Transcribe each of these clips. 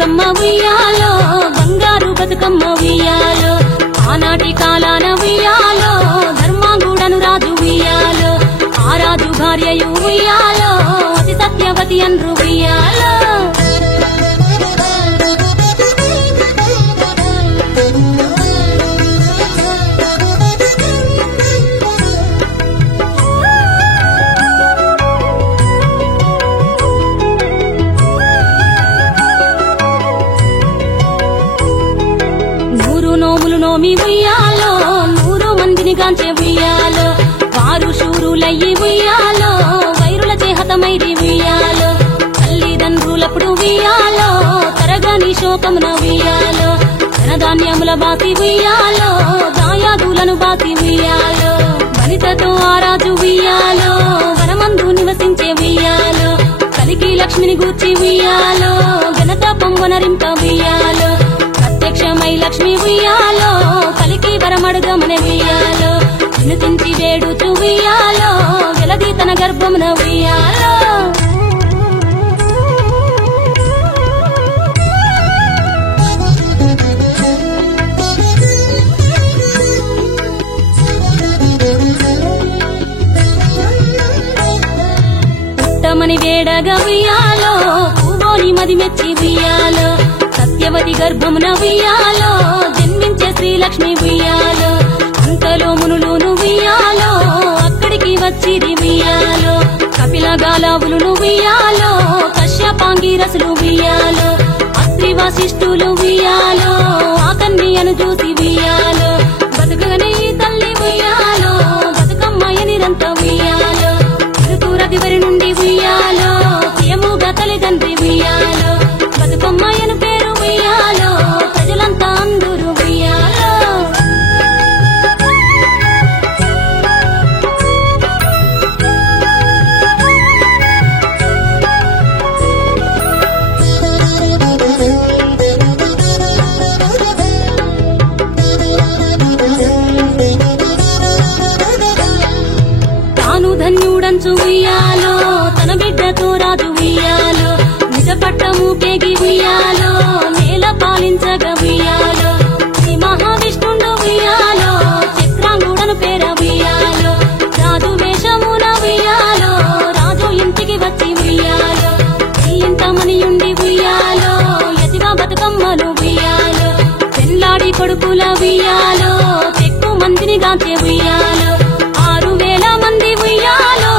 బతుకమ్మ ఉయ్యాలో బంగారు బతుకమ్మ ఉయ్యాలో ఆనాటి కాలాన ఉయ్యాలో ధర్మాంగుడను రాజు ఉయ్యాలో ఆ రాజు భార్యయు ఉయ్యాలో అతి సత్యవతి అన్రు ఉయ్యాలో నోమి ఉయ్యాలో 100 మందిని గాంచే ఉయ్యాలో వారు శూరులయ్యి ఉయ్యాలో వైరుల చేహతమైరి ఉయ్యాలో తల్లిదండ్రులప్పుడు ఉయ్యాలో తరగని శోకమున ఉయ్యాలో ధనధాన్యముల బాసి ఉయ్యాలో దాయాదులను బాసి ఉయ్యాలో వనితతో ఆరాజు ఉయ్యాలో వనమందు నివసించే ఉయ్యాలో కలికి లక్ష్మిని గూర్చి ఉయ్యాలో ఘనత పొంగొనరింప ఉయ్యాలో ప్రత్యక్షమై లక్ష్మి ఉయ్యాలో కలికి వరమడుగమని ఉయ్యాలో వినుతించి వేడుచు ఉయ్యాలో వెలది తన గర్భమున ఉయ్యాలో పుట్టమని వేడగా ఉయ్యాలో పూవోని మది మెచ్చి ఉయ్యాలో సత్యవతి గర్భమున ఉయ్యాలో జన్మించే శ్రీలక్ష్మి ఉయ్యాలో అంతలో మునులును ఉయ్యాలో అక్కడికి వచ్చిరి ఉయ్యాలో కపిల గాలావులును ఉయ్యాలో కశ్యపాంగిరసులు ఉయ్యాలో అత్రి వశిష్ఠులు ఉయ్యాలో ఆ కన్యను చూసి ఉయ్యాలో బతుకగనే ఈ తల్లి ఉయ్యాలో బతుకమ్మయ్య నిరంత ఉయ్యాలో ఋతురదివరి నుండి ఉయ్యాలో ప్రియముగా తల్లిదండ్రి ఉయ్యాలో బతుకమ్మయ్యను పేరు ఉయ్యాలో ప్రజలంతా అందరూ ఉయ్యాలో తాను ధన్యుడంచు ఉయ్యాలో తన బిడ్డతో రాజు ఉయ్యాలో నిజపట్టము కేగి ఉయ్యాలో నేల పాలించగా ఉయ్యాలో శ్రీ మహావిష్ణుండు ఉయ్యాలో చక్రాంగుడను పేర ఉయ్యాలో రాజు వేషమున ఉయ్యాలో రాజు ఇంటికి వచ్చి ఉయ్యాలో ఇంతమనియుండి ఉయ్యాలో యతిగా బతుకమ్మలు ఉయ్యాలో పెళ్ళాడి కొడుకుల ఉయ్యాలో ఎక్కువ మందిని గాంచే ఉయ్యాలో 6000 మంది ఉయ్యాలో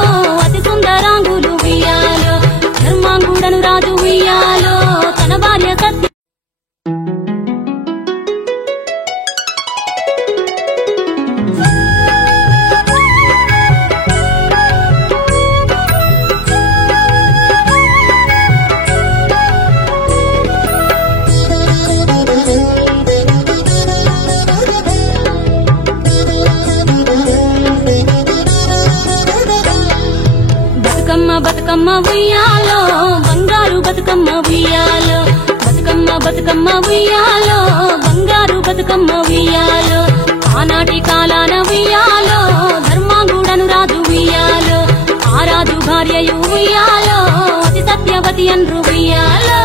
అతి సుందరాంగులు ఉయ్యాలో ధర్మాంగుడను రాజు ఉయ్యాలో తన భార్య సత్య బతుకమ్మ ఉయ్యాలో బంగారు బతుకమ్మ ఉయ్యాలో బతుకమ్మ ఉయ్యాలో బంగారు బతుకమ్మ ఉయ్యాలో ఆనాటి కాలాన ఉయ్యాలో ధర్మాంగుడను రాజు ఉయ్యాలో ఆ రాజు భార్యయు ఉయ్యాలో అతి సత్యవతి అన్రు ఉయ్యాలో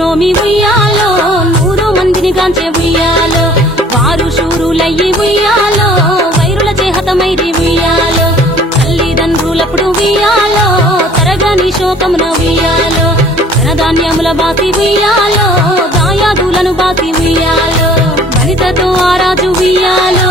నోమి ఉయ్యాలో 100 మందిని గాంచే ఉయ్యాలో వారు శూరులయ్యి ఉయ్యాలో వైరుల చేహతమైరి ఉయ్యాలో తల్లిదండ్రులప్పుడు ఉయ్యాలో తరగని శోకమున ఉయ్యాలో ధనధాన్యముల బాసి ఉయ్యాలో దాయాదులను బాసి ఉయ్యాలో వనితతో ఆరాజు ఉయ్యాలో